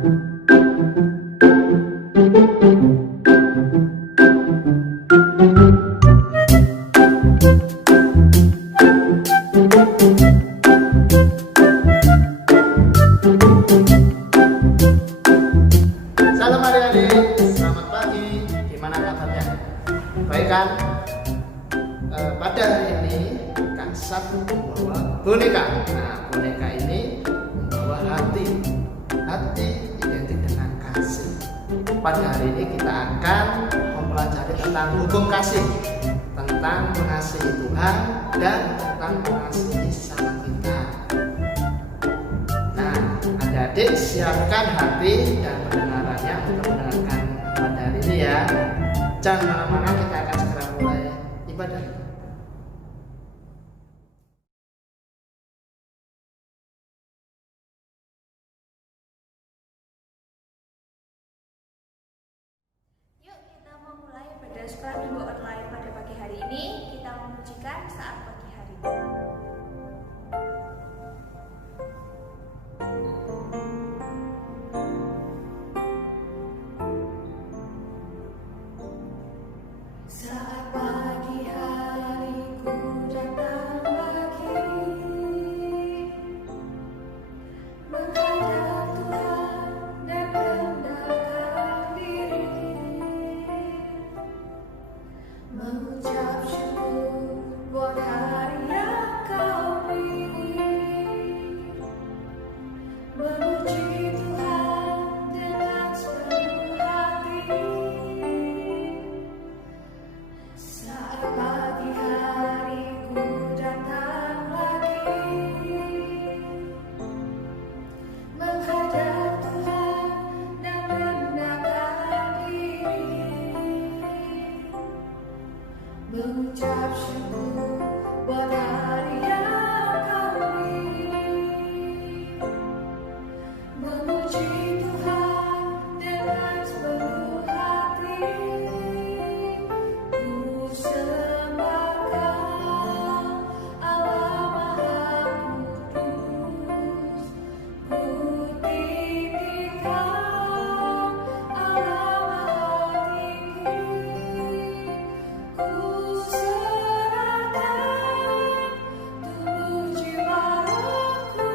Salam adik-adik, selamat pagi. Gimana kabarnya? Baik kan? Pada hari ini Kak Sat membawa boneka. Nah, boneka ini membawa hati. Hati identik dengan kasih. Pada hari ini kita akan mempelajari tentang hukum kasih, tentang mengasihi Tuhan dan tentang mengasihi sama kita. Nah, adik-adik siapkan hati dan pendengarannya untuk mendengarkan pada hari ini ya. Jangan kemana-mana, kita akan segera mulai ibadah. Yuk kita memulai ibadah sekolah minggu online pada pagi hari ini. Kita memujikan saat pagi hari. Saat pagi hariku datang lagi, menghadap Tuhan dan rendahkan diri, mengucap syukur buat hari yang Kau beri, memuji Tuhan dengan sepenuh hati. Saat pagi hariku datang lagi, menghadap Tuhan dan rendahkan diri, mengucap syukur buat hari yang Kau beri, memuji Tuhan dengan sepenuh hati. Ku sembah Kau, Allah Maha Kudus. Ku tinggi Kau, Allah Maha Tinggi. Ku serahkan tubuh jiwa rohku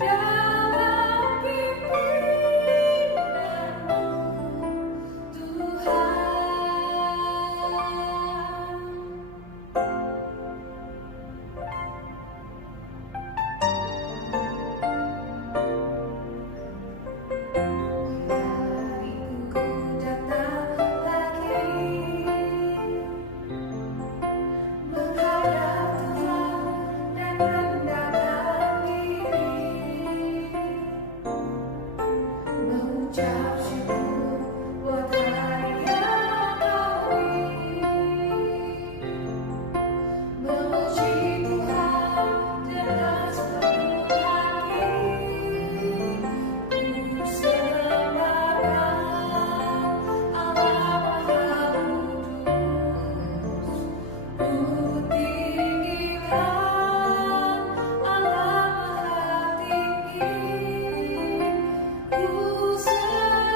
dalam pimpinanmu, Tuhan. Hariku datang lagi, menghadap Tuhan dan rendahkan diri, mengucap syukur buat hari yang Kau beri, memuji Tuhan dengan sepenuh hati. Ku sembah Kau, Allah Maha Kudus. Ku tinggi Kau, Allah Maha Tinggi. Ku serahkan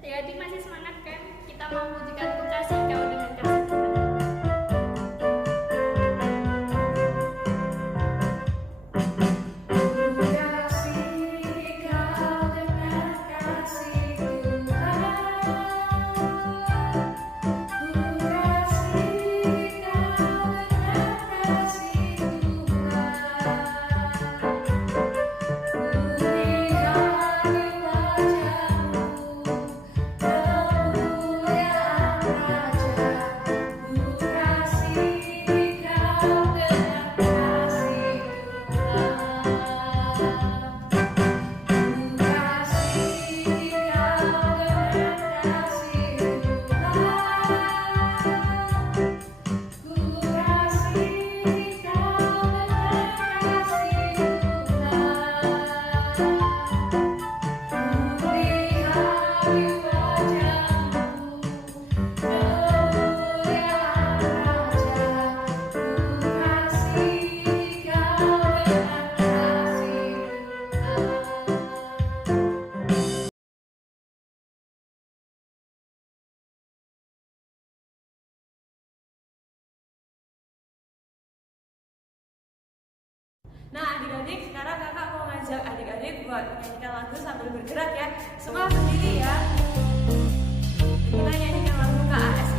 Adik-adik masih semangat kan? Kita mau pujikan Ku Kasih Kau dengan kasih Tuhan. Nah adik-adik, sekarang kakak mau ngajak adik-adik buat menyanyikan lagu sambil bergerak ya. Semua berdiri ya. Kita nyanyikan lagu KASIH.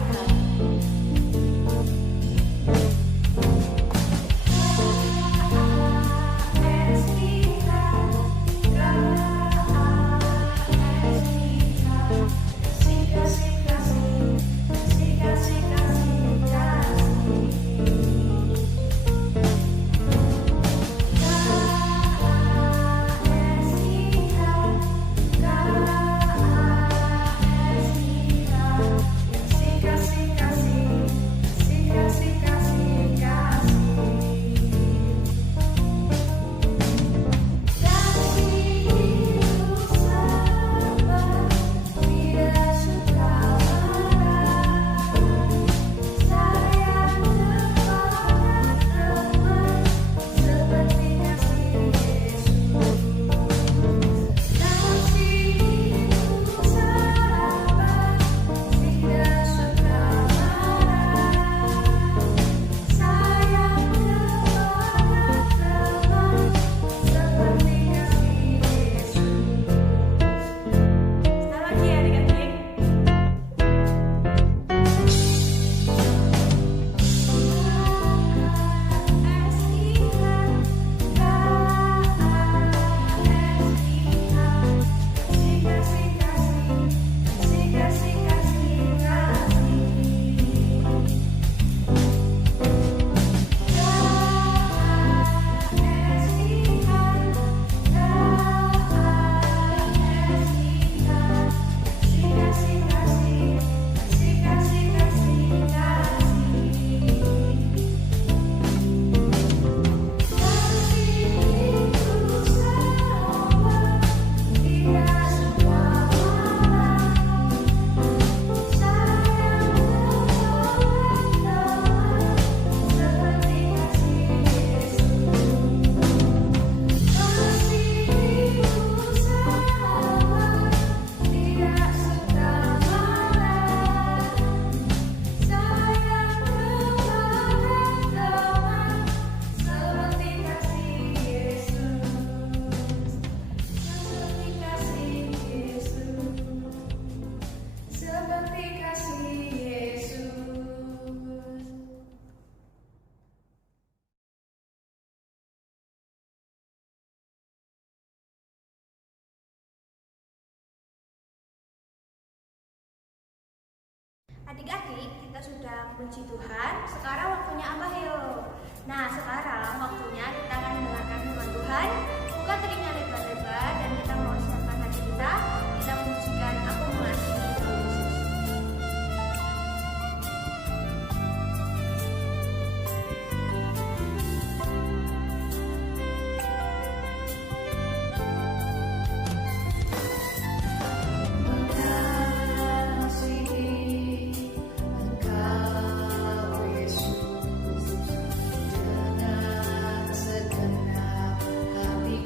Adik-adik, kita sudah memuji Tuhan. Sekarang waktunya apa, yuk? Nah, sekarang waktunya kita akan mendengarkan firman Tuhan. Buka telinga lebar-lebar dan kita mau siapkan hati kita. Kita memujikan Aku Mengasihi Engkau Yesus. Hati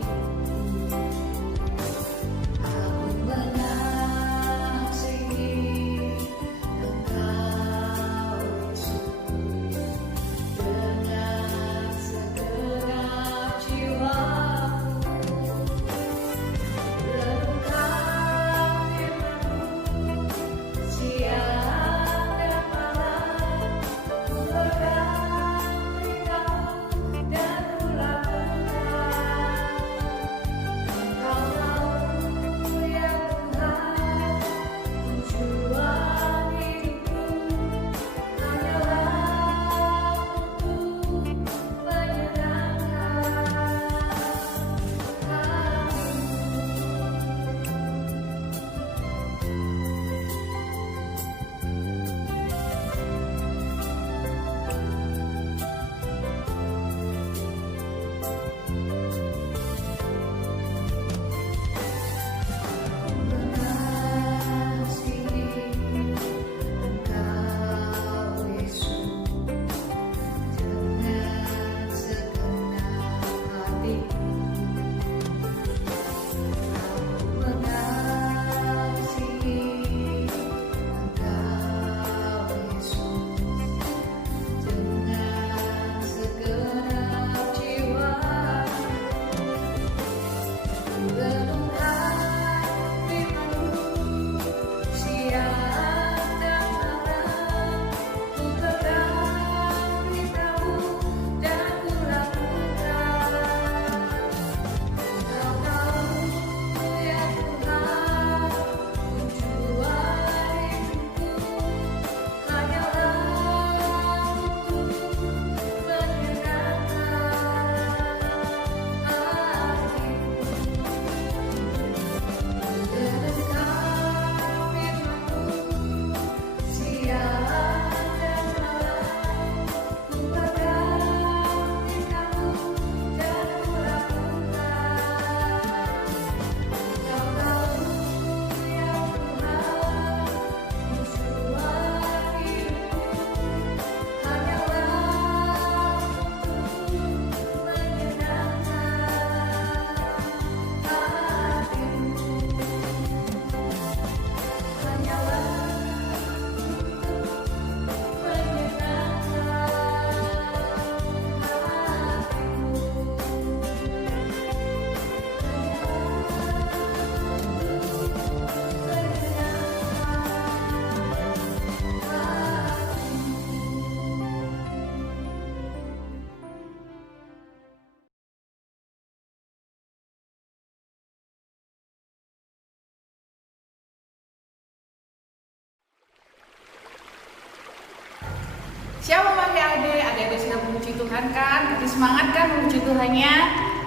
Shalom adik-adik sudah memuji Tuhan kan? Jadi semangat kan memuji Tuhannya?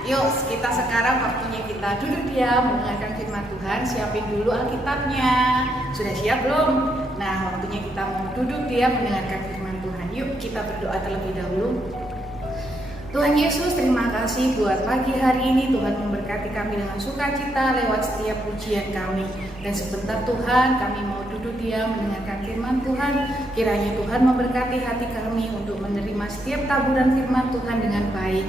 Yuk kita sekarang waktunya kita duduk diam mendengarkan firman Tuhan. Siapin dulu Alkitabnya. Sudah siap belum? Nah waktunya kita mau duduk diam mendengarkan firman Tuhan. Yuk kita berdoa terlebih dahulu. Tuhan Yesus, terima kasih buat pagi hari ini. Tuhan memberkati kami dengan sukacita lewat setiap pujian kami. Dan sebentar Tuhan, kami mau duduk diam mendengarkan firman Tuhan. Kiranya Tuhan memberkati hati kami untuk menerima setiap taburan firman Tuhan dengan baik.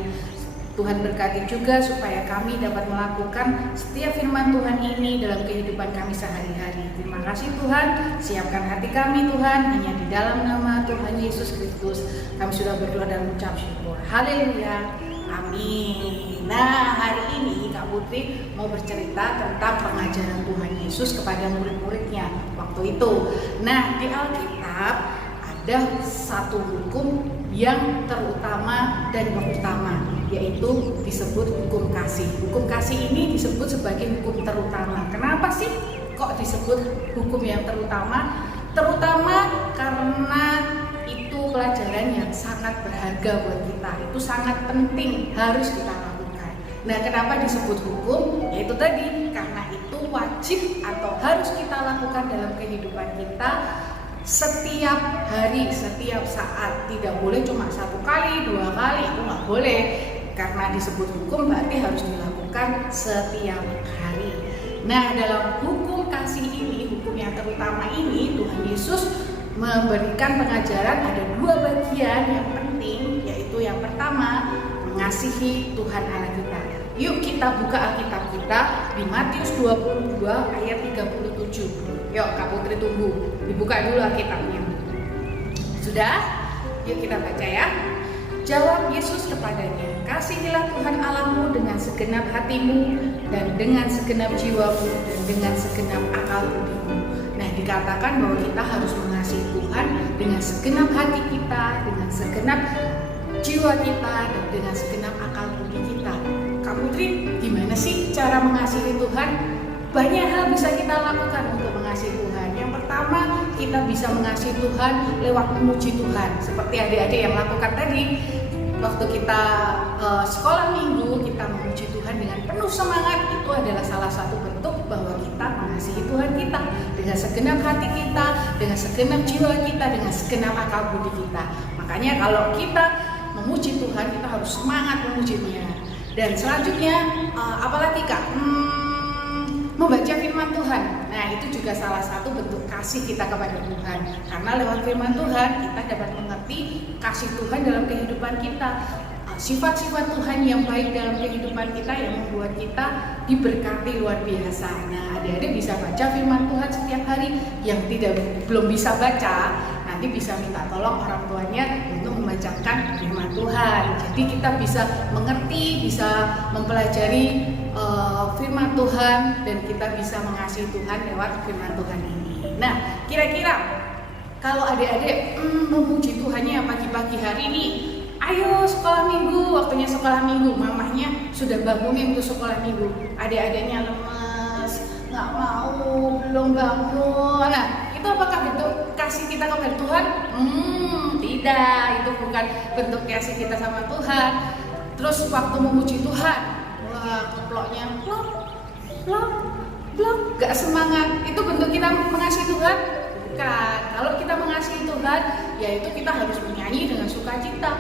Tuhan berkati juga supaya kami dapat melakukan setiap firman Tuhan ini dalam kehidupan kami sehari-hari. Terima kasih Tuhan, siapkan hati kami Tuhan, hanya di dalam nama Tuhan Yesus Kristus kami sudah berdoa dan mengucap syukur. Haleluya, amin. Nah hari ini Kak Putri mau bercerita tentang pengajaran Tuhan Yesus kepada murid-muridnya waktu itu. Nah di Alkitab ada satu hukum yang terutama dan utama, yaitu disebut hukum kasih. Hukum kasih ini disebut sebagai hukum terutama. Kenapa sih kok disebut hukum yang terutama? Terutama karena itu pelajaran yang sangat berharga buat kita. Itu sangat penting, harus kita lakukan. Nah, kenapa disebut hukum? Yaitu tadi, karena itu wajib atau harus kita lakukan dalam kehidupan kita setiap hari, setiap saat. Tidak boleh cuma 1 kali, 2 kali, itu nggak boleh. Karena disebut hukum berarti harus dilakukan setiap hari. Nah dalam hukum kasih ini, hukum yang terutama ini, Tuhan Yesus memberikan pengajaran ada 2 bagian yang penting, yaitu yang pertama mengasihi Tuhan Allah kita. Yuk kita buka Alkitab kita di Matius 22 ayat 37. Yuk Kak Putri tunggu, dibuka dulu Alkitabnya. Sudah? Yuk kita baca ya. Jawab Yesus kepadanya, kasihilah Tuhan Allahmu dengan segenap hatimu dan dengan segenap jiwamu dan dengan segenap akal budimu. Nah dikatakan bahwa kita harus mengasihi Tuhan dengan segenap hati kita, dengan segenap jiwa kita dan dengan segenap akal budi kita. Kak Putri, gimana sih cara mengasihi Tuhan? Banyak hal bisa kita lakukan untuk mengasihi Tuhan. Yang pertama, kita bisa mengasihi Tuhan lewat memuji Tuhan. Seperti adik-adik yang lakukan tadi, waktu kita sekolah minggu, kita memuji Tuhan dengan penuh semangat. Itu adalah salah satu bentuk bahwa kita mengasihi Tuhan kita dengan segenap hati kita, dengan segenap jiwa kita, dengan segenap akal budi kita. Makanya kalau kita memuji Tuhan, kita harus semangat memujinya. Dan selanjutnya, apalagi Kak? Membaca firman Tuhan. Nah itu juga salah satu bentuk kasih kita kepada Tuhan. Karena lewat firman Tuhan kita dapat mengerti kasih Tuhan dalam kehidupan kita. Sifat-sifat Tuhan yang baik dalam kehidupan kita yang membuat kita diberkati luar biasa. Nah adik-adik bisa baca firman Tuhan setiap hari. Yang belum bisa baca, nanti bisa minta tolong orang tuanya untuk membacakan firman Tuhan. Jadi kita bisa mengerti, bisa mempelajari firman Tuhan, dan kita bisa mengasihi Tuhan lewat firman Tuhan ini. Nah kira-kira kalau adik-adik memuji Tuhannya pagi-pagi hari ini, ayo sekolah minggu, waktunya sekolah minggu, mamahnya sudah bangunin untuk sekolah minggu, adik-adiknya lemas, nggak mau, belum bangun. Nah itu apakah bentuk kasih kita kepada Tuhan? Tidak, itu bukan bentuk kasih kita sama Tuhan. Terus waktu memuji Tuhan, wah keploknya blok, gak semangat. Itu bentuk kita mengasihi Tuhan? Bukan. Kalau kita mengasihi Tuhan, yaitu kita harus menyanyi dengan sukacita.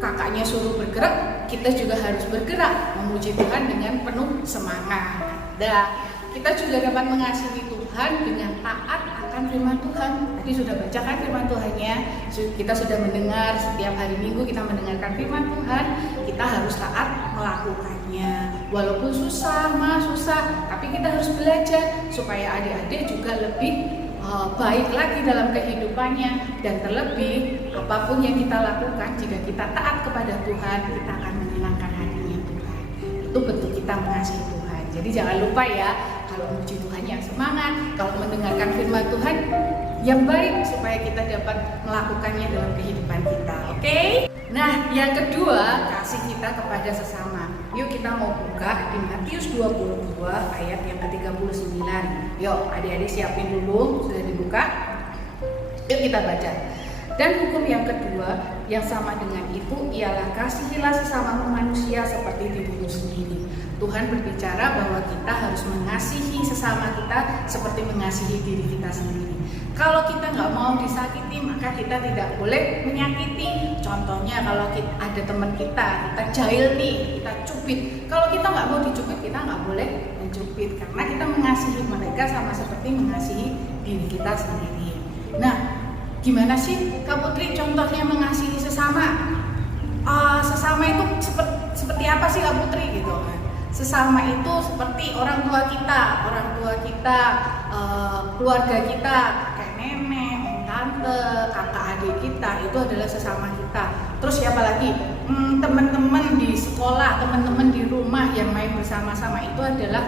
Kakaknya suruh bergerak, kita juga harus bergerak memuji Tuhan dengan penuh semangat. Dan kita juga dapat mengasihi Tuhan dengan taat akan firman Tuhan. Tadi sudah bacakan firman Tuhannya, kita sudah mendengar setiap hari Minggu kita mendengarkan firman Tuhan. Kita harus taat melakukannya. Walaupun susah, tapi kita harus belajar supaya adik-adik juga lebih baik lagi dalam kehidupannya. Dan terlebih apapun yang kita lakukan, jika kita taat kepada Tuhan, kita akan menyenangkan hatinya Tuhan. Itu bentuk kita mengasihi Tuhan. Jadi jangan lupa ya, kalau memuji Tuhan yang semangat, kalau mendengarkan firman Tuhan yang baik, supaya kita dapat melakukannya dalam kehidupan kita. Oke? Nah yang kedua, kasih kita kepada sesama. Yuk kita mau buka di Matius 22 ayat yang ke-39. Yuk adik-adik siapin dulu, sudah dibuka? Yuk kita baca. Dan hukum yang kedua yang sama dengan itu ialah kasihilah sesama manusia seperti dirimu sendiri. Tuhan berbicara bahwa kita harus mengasihi sesama kita seperti mengasihi diri kita sendiri. Kalau kita nggak mau disakiti, maka kita tidak boleh menyakiti. Contohnya kalau ada teman kita jahil nih, kita cubit. Kalau kita nggak mau dicubit, kita nggak boleh mencubit. Karena kita mengasihi mereka sama seperti mengasihi diri kita sendiri. Nah, gimana sih Kak Putri contohnya mengasihi sesama? Sesama itu seperti apa sih Kak Putri gitu kan? Sesama itu seperti orang tua kita, keluarga kita, kakek nenek, om tante, kakak adik kita, itu adalah sesama kita. Terus siapa lagi? Teman-teman di sekolah, teman-teman di rumah yang main bersama-sama itu adalah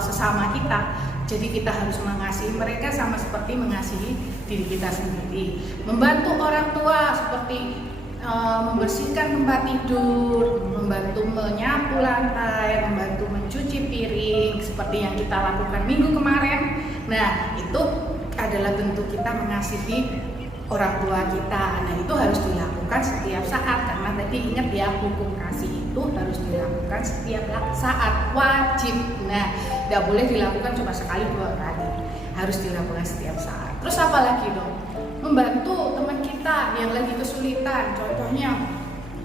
sesama kita. Jadi kita harus mengasihi mereka sama seperti mengasihi diri kita sendiri. Membantu orang tua seperti membersihkan tempat tidur, membantu menyapu lantai, membantu mencuci piring seperti yang kita lakukan minggu kemarin. Nah, itu adalah bentuk kita mengasihi orang tua kita. Nah, itu harus dilakukan setiap saat karena tadi ingat ya, hukum kasih itu harus dilakukan setiap saat, wajib. Nah, tidak boleh dilakukan cuma sekali 2 kali, harus dilakukan setiap saat. Terus apa lagi dong? Membantu teman kita yang lagi kesulitan. Contohnya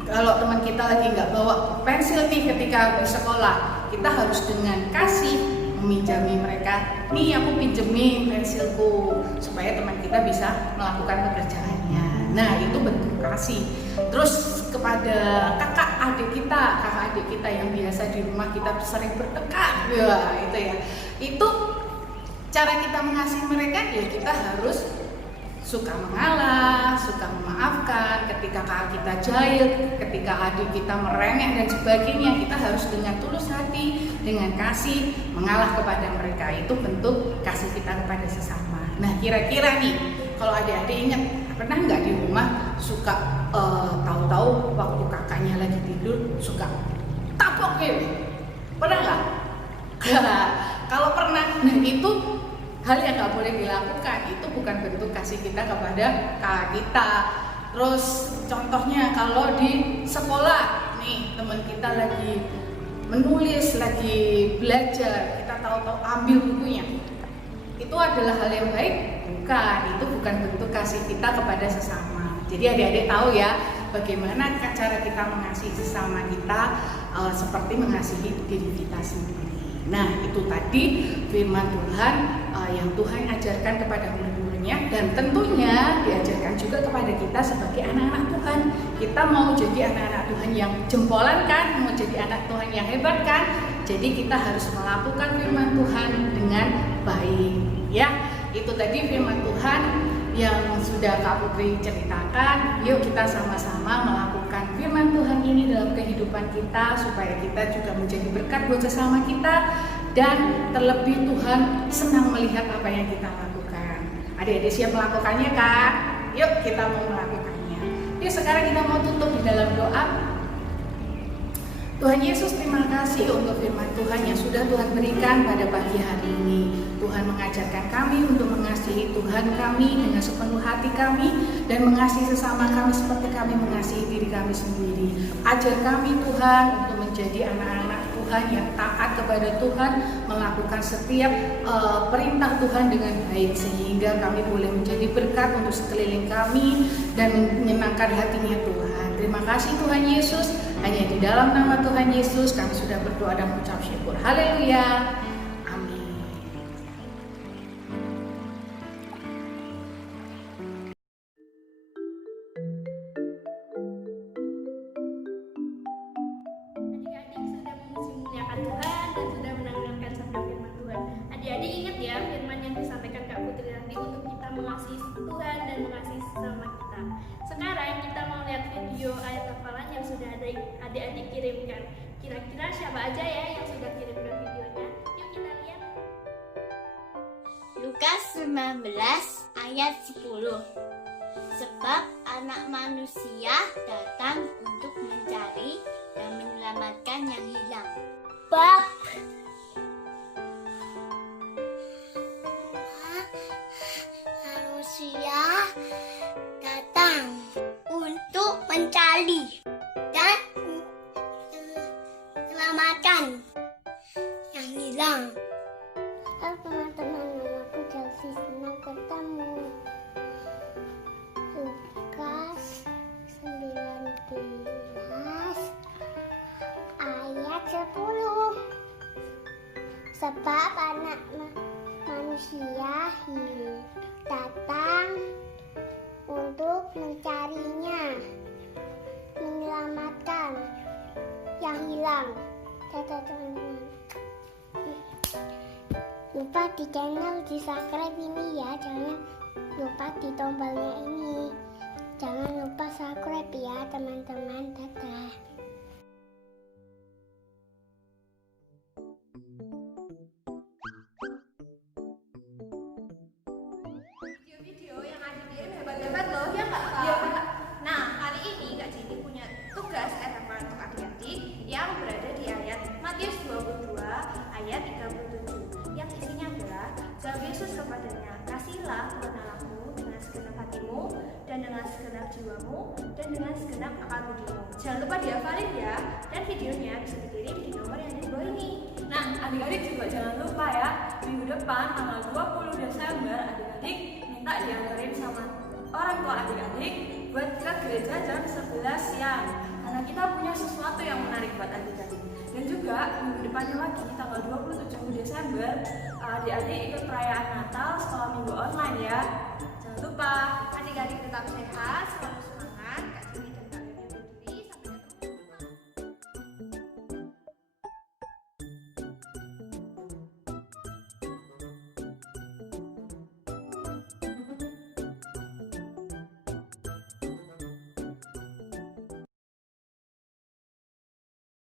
kalau teman kita lagi nggak bawa pensil nih ketika di sekolah, kita harus dengan kasih meminjami mereka. Nih aku pinjemin pensilku supaya teman kita bisa melakukan pekerjaannya. Nah, itu bentuk kasih. Terus kepada kakak adik kita yang biasa di rumah kita sering bertengkar, ya itu ya. Itu cara kita mengasihi mereka, ya kita harus suka mengalah, suka memaafkan. Ketika kakak kita jahil, ketika adik kita merengek dan sebagainya, kita harus dengan tulus hati, dengan kasih mengalah kepada mereka. Itu bentuk kasih kita kepada sesama. Nah, kira-kira nih, kalau adik-adik ingat, pernah nggak di rumah suka tahu-tahu waktu kakaknya lagi tidur suka tapokin? Pernah nggak? Kalau pernah, nah itu hal yang nggak boleh dilakukan. Itu bukan bentuk kasih kita kepada kakak kita. Terus contohnya kalau di sekolah nih, teman kita lagi menulis, lagi belajar, kita tahu-tahu ambil bukunya, itu adalah hal yang baik? Bukan. Itu bukan bentuk kasih kita kepada sesama. Jadi adik-adik tahu ya bagaimana cara kita mengasihi sesama kita, seperti mengasihi diri kita sendiri. Nah, itu tadi firman Tuhan yang Tuhan ajarkan kepada murid-muridnya, dan tentunya diajarkan juga kepada kita sebagai anak-anak Tuhan. Kita mau jadi anak-anak Tuhan yang jempolan kan, mau jadi anak Tuhan yang hebat kan. Jadi kita harus melakukan firman Tuhan dengan baik ya. Itu tadi firman Tuhan yang sudah Kak Putri ceritakan. Yuk kita sama-sama melakukan firman Tuhan ini dalam kehidupan kita, supaya kita juga menjadi berkat buat sesama kita, dan terlebih Tuhan senang melihat apa yang kita lakukan. Adik-adik siap melakukannya kan? Yuk kita mau melakukannya. Yuk sekarang kita mau tutup di dalam doa. Tuhan Yesus, terima kasih untuk firman Tuhan yang sudah Tuhan berikan pada pagi hari ini. Tuhan mengajarkan kami untuk mengasihi Tuhan kami dengan sepenuh hati kami, dan mengasihi sesama kami seperti kami mengasihi diri kami sendiri. Ajar kami Tuhan untuk menjadi anak-anak Tuhan yang taat kepada Tuhan, melakukan setiap perintah Tuhan dengan baik, sehingga kami boleh menjadi berkat untuk sekeliling kami dan menyenangkan hatinya Tuhan. Terima kasih Tuhan Yesus. Hanya di dalam nama Tuhan Yesus kami sudah berdoa dan mengucap syukur. Haleluya. Amin. Adik-adik sudah memuji-muliakan Tuhan dan sudah mendengarkan sabda firman Tuhan. Adik-adik ingat ya firman yang disampaikan Kak Putri tadi, untuk kita mengasihi Tuhan dan mengasihi sesama kita. Sekarang kita mau lihat video ayat hafalan yang sudah ada adik-adik kirimkan. Kira-kira siapa aja ya yang sudah kirimkan videonya? Yuk kita lihat. Lukas 19 ayat 10. Sebab anak manusia datang untuk mencari dan menyelamatkan yang hilang. Bab manusia datang yang hilang. Halo teman-teman, namaku Chelsea, senang bertemu. Lukas 19 ayat 10. Sebab anak manusia datang untuk mencarinya, menyelamatkan yang hilang. Lupa di channel, di subscribe ini ya, jangan lupa di tombolnya ini. Jangan lupa subscribe ya teman-teman. Dadah. Video-video yang ada kirim hebat-hebat loh, ya nggak Kak? Iya, Kak. Nah, kali ini Kak Jenny punya tugas RMK untuk adik-adik yang berada di ayat Matius 22 ayat 37 yang isinya adalah jawab Yesus kepadanya, kasihlah Tuhan Allahmu dengan segenap hatimu dan dengan segenap jiwamu dan dengan segenap akal budimu. Jangan lupa dihafalin ya, dan videonya bisa dikirim di nomor yang di bawah ini. Nah, adik-adik juga jangan lupa ya, minggu depan tanggal 20 Desember adik-adik minta diantarin sama orang tua adik-adik buat ke gereja jam 11 siang. Karena kita punya sesuatu yang menarik buat adik-adik. Dan juga minggu depannya lagi tanggal 27 Desember adik-adik ikut perayaan Natal sekolah minggu online ya. Jangan lupa Adik-adik tetap sehat,